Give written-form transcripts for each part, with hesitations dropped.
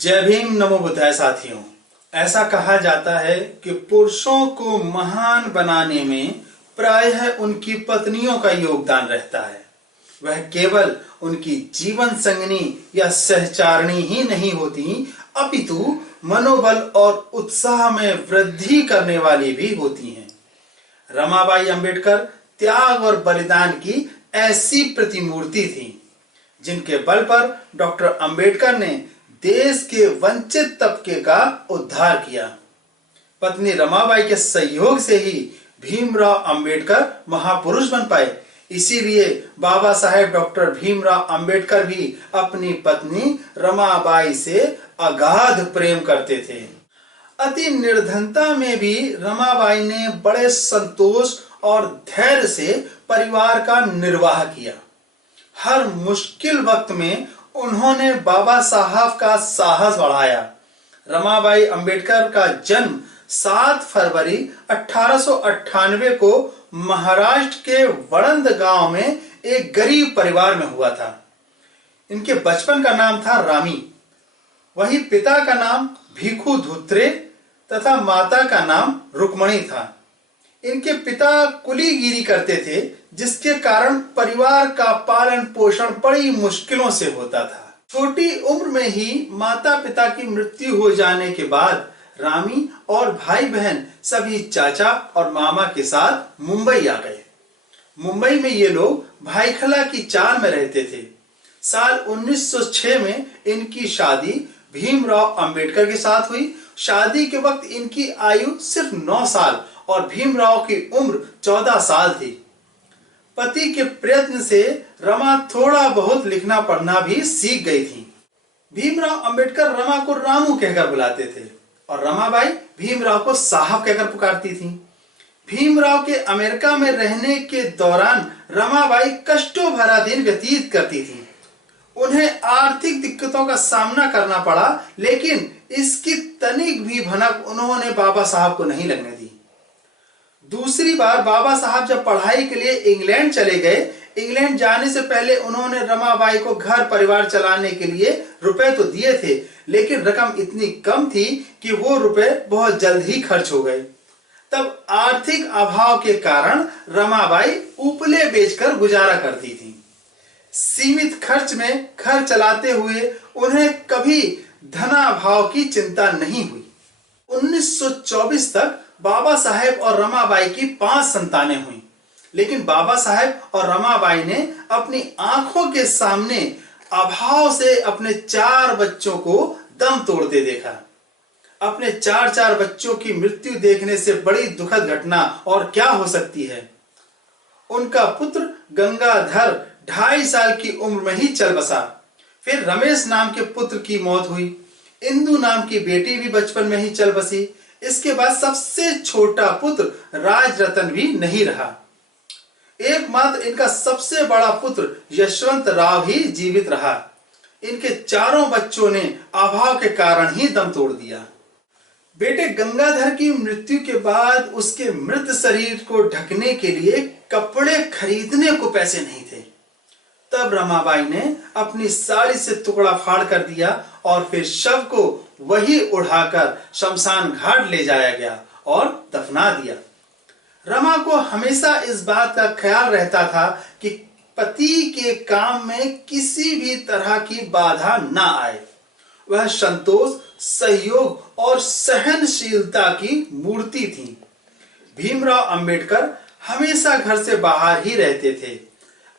जय भीम नमो बुद्धाय साथियों। ऐसा कहा जाता है कि पुरुषों को महान बनाने में प्रायः उनकी पत्नियों का योगदान रहता है। वह केवल उनकी जीवन संगनी या सहचारिणी ही नहीं होती, अपितु मनोबल और उत्साह में वृद्धि करने वाली भी होती हैं। रमाबाई अंबेडकर त्याग और बलिदान की ऐसी प्रतिमूर्ति थी जिनके बल पर डॉक्टर अंबेडकर ने देश के वंचित तबके का उद्धार किया। पत्नी रमाबाई के सहयोग से ही भीमराव अंबेडकर महापुरुष बन पाए। इसीलिए बाबा साहेब डॉक्टर भीमराव अंबेडकर भी अपनी पत्नी रमाबाई से अगाध प्रेम करते थे। अति निर्धनता में भी रमाबाई ने बड़े संतोष और धैर्य से परिवार का निर्वाह किया। हर मुश्किल वक्त में उन्होंने बाबा साहब का साहस बढ़ाया। रमाबाई अंबेडकर का जन्म 7 फरवरी 1898 को महाराष्ट्र के वड़ंद गांव में एक गरीब परिवार में हुआ था। इनके बचपन का नाम था रामी, वही पिता का नाम भिखू धुत्रे तथा माता का नाम रुक्मणी था। इनके पिता कुलीगिरी करते थे, जिसके कारण परिवार का पालन पोषण बड़ी मुश्किलों से होता था। छोटी उम्र में ही माता पिता की मृत्यु हो जाने के बाद रामी और भाई बहन सभी चाचा और मामा के साथ मुंबई आ गए। मुंबई में ये लोग भाईखला की चाल में रहते थे। साल 1906 में इनकी शादी भीमराव अंबेडकर के साथ हुई। शादी के वक्त इनकी आयु सिर्फ 9 साल और भीमराव की उम्र 14 साल थी। पति के प्रयत्न से रमा थोड़ा बहुत लिखना पढ़ना भी सीख गई थी। भीमराव अंबेडकर रमा को रामू कहकर बुलाते थे और रमाबाई भीमराव को साहब कहकर पुकारती थी। भीमराव के अमेरिका में रहने के दौरान रमाबाई कष्टों भरा दिन व्यतीत करती थी। उन्हें आर्थिक दिक्कतों का सामना करना पड़ा, लेकिन इसकी तनिक भी भनक उन्होंने बाबा साहब को नहीं लगने दी। दूसरी बार बाबा साहब जब पढ़ाई के लिए इंग्लैंड चले गए, इंग्लैंड जाने से पहले उन्होंने रमाबाई को घर परिवार चलाने के लिए रुपए तो दिए थे, लेकिन रकम इतनी कम थी कि वो रुपए बहुत जल्द ही खर्च हो गए। तब आर्थिक अभाव के कारण रमाबाई उपले बेचकर गुजारा करती थी। सीमित खर्च में घर चलाते हुए उन्हें कभी धनाभाव की चिंता नहीं हुई। 1924 तक बाबा साहेब और रमाबाई की 5 संतानें हुईं, लेकिन बाबा साहेब और रमाबाई ने अपनी आंखों के सामने अभाव से अपने 4 बच्चों को दम तोड़ते देखा। अपने 4 बच्चों की मृत्यु देखने से बड़ी दुखद घटना और क्या हो सकती है। उनका पुत्र गंगाधर 2.5 साल की उम्र में ही चल बसा। फिर रमेश नाम के पुत्र की मौत हुई। इंदु नाम की बेटी भी बचपन में ही चल बसी। इसके बाद सबसे छोटा पुत्र राजरतन भी नहीं रहा। एकमात्र इनका सबसे बड़ा पुत्र यशवंत राव ही जीवित रहा। इनके 4 बच्चों ने अभाव के कारण ही दम तोड़ दिया। बेटे गंगाधर की मृत्यु के बाद उसके मृत शरीर को ढकने के लिए कपड़े खरीदने को पैसे नहीं थे। तब रमाबाई ने अपनी साड़ी से टुकड़ा फाड़ कर दिया और फिर शव को वही उड़ाकर शमशान घाट ले जाया गया और दफना दिया। रमा को हमेशा इस बात का ख्याल रहता था कि पति के काम में किसी भी तरह की बाधा ना आए। वह संतोष, सहयोग और सहनशीलता की मूर्ति थी। भीमराव अंबेडकर हमेशा घर से बाहर ही रहते थे।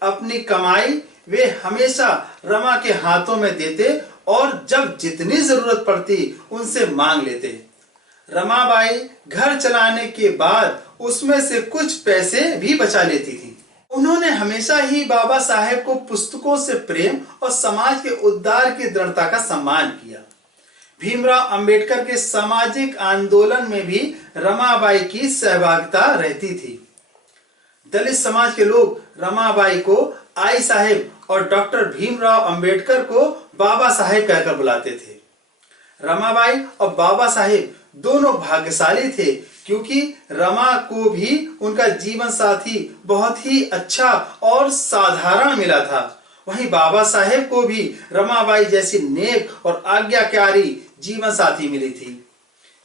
अपनी कमाई वे हमेशा रमा के हाथों में देते और जब जितनी जरूरत पड़ती उनसे मांग लेते। रमाबाई घर चलाने के बाद उसमें से कुछ पैसे भी बचा लेती थी। उन्होंने हमेशा ही बाबा साहेब को पुस्तकों से प्रेम और समाज के उद्धार की दृढ़ता का सम्मान किया। भीमराव अंबेडकर के सामाजिक आंदोलन में भी रमाबाई की सहभागिता रहती थी। दलित समाज के लोग रमाबाई को आई साहेब और डॉक्टर भीमराव अंबेडकर को बाबा साहेब कहकर बुलाते थे। रमाबाई और बाबा साहेब दोनों भाग्यशाली थे, क्योंकि रमा को भी उनका जीवन साथी बहुत ही अच्छा और साधारण मिला था। वहीं बाबा साहेब को भी रमाबाई जैसी नेक और आज्ञाकारी जीवन साथी मिली थी।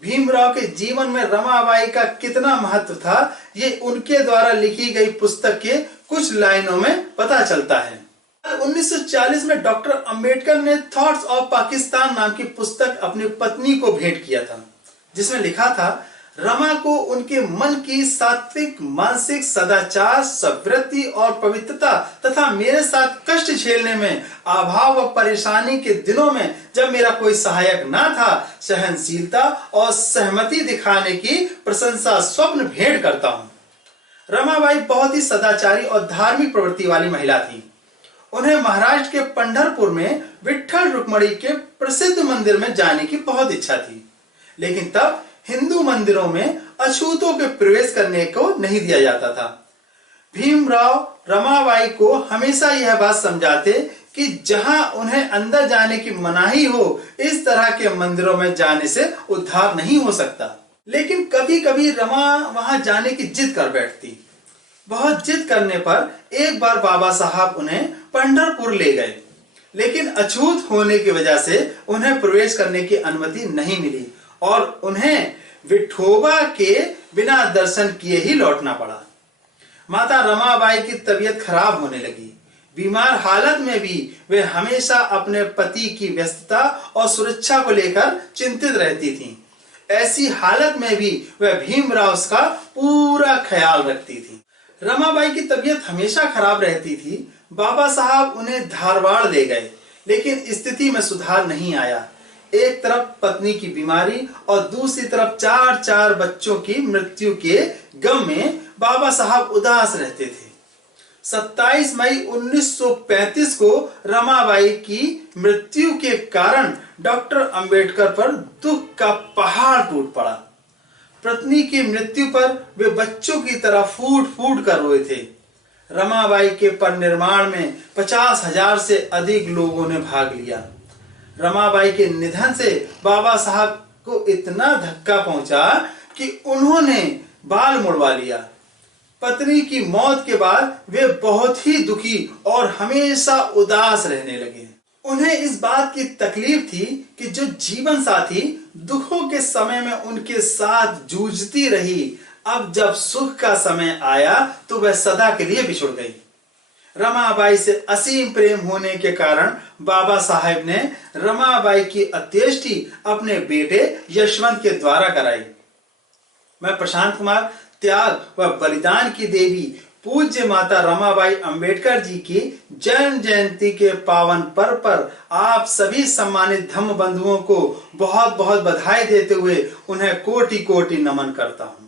भीमराव के जीवन में रमाबाई का कितना महत्व था, ये उनके द्वारा लिखी गई पुस्तक के कुछ लाइनों में पता चलता है। 1940 में डॉक्टर अंबेडकर ने थॉट्स ऑफ पाकिस्तान नाम की पुस्तक अपनी पत्नी को भेंट किया था, जिसमें लिखा था, रमा को उनके मन की सात्विक, मानसिक सदाचार, सवृत्ति और पवित्रता तथा मेरे साथ कष्ट झेलने में, अभाव व परेशानी के दिनों में जब मेरा कोई सहायक ना था, सहनशीलता और सहमति दिखाने की प्रशंसा स्वप्न भेंट करता हूँ। रमाबाई बहुत ही सदाचारी और धार्मिक प्रवृत्ति वाली महिला थी। उन्हें महाराष्ट्र के पंढरपुर में विठ्ठल रुक्मणी के प्रसिद्ध मंदिर में जाने की बहुत इच्छा थी, लेकिन तब हिंदू मंदिरों में अछूतों के प्रवेश करने को नहीं दिया जाता था। भीमराव रमाबाई को हमेशा यह बात समझाते कि जहां उन्हें अंदर जाने की मनाही हो, इस तरह के मंदिरों में जाने से उद्धार नहीं हो सकता। लेकिन कभी कभी रमा वहां जाने की जिद कर बैठती। बहुत जिद करने पर एक बार बाबा साहब उन्हें पंढरपुर ले गए, लेकिन अछूत होने की वजह से उन्हें प्रवेश करने की अनुमति नहीं मिली और उन्हें विठोबा के बिना दर्शन किए ही लौटना पड़ा। माता रमाबाई की तबीयत खराब होने लगी। बीमार हालत में भी वे हमेशा अपने पति की व्यस्तता और सुरक्षा को लेकर चिंतित रहती थीं। ऐसी हालत में भी वह भीमराव का पूरा ख्याल रखती थी। रमाबाई की तबीयत हमेशा खराब रहती थी। बाबा साहब उन्हें धारवाड़ ले गए, लेकिन स्थिति में सुधार नहीं आया। एक तरफ पत्नी की बीमारी और दूसरी तरफ 4 बच्चों की मृत्यु के गम में बाबा साहब उदास रहते थे। 27 मई 1935 को रमाबाई की मृत्यु के कारण डॉक्टर अंबेडकर पर दुख का पहाड़ टूट पड़ा। पत्नी की मृत्यु पर वे बच्चों की तरह फूट फूट कर रोए थे। रमाबाई के परिनिर्वाण में 50,000 से अधिक लोगों ने भाग लिया। रमाबाई के निधन से बाबा साहब को इतना धक्का पहुंचा कि उन्होंने बाल मुड़वा लिया। पत्नी की मौत के बाद वे बहुत ही दुखी और हमेशा उदास रहने लगे। उन्हें इस बात की तकलीफ थी कि जो जीवन साथी दुखों के समय में उनके साथ जूझती रही, अब जब सुख का समय आया तो वह सदा के लिए बिछुड़ गई। रमाबाई से असीम प्रेम होने के कारण बाबा साहब ने रमाबाई की अंत्येष्टि अपने बेटे यशवंत के द्वारा कराई। मैं प्रशांत कुमार त्याग व बलिदान की देवी पूज्य माता रमाबाई अंबेडकर जी की जन्म जयंती के पावन पर्व पर आप सभी सम्मानित धम्म बंधुओं को बहुत बहुत बधाई देते हुए उन्हें कोटि कोटि नमन करता हूं।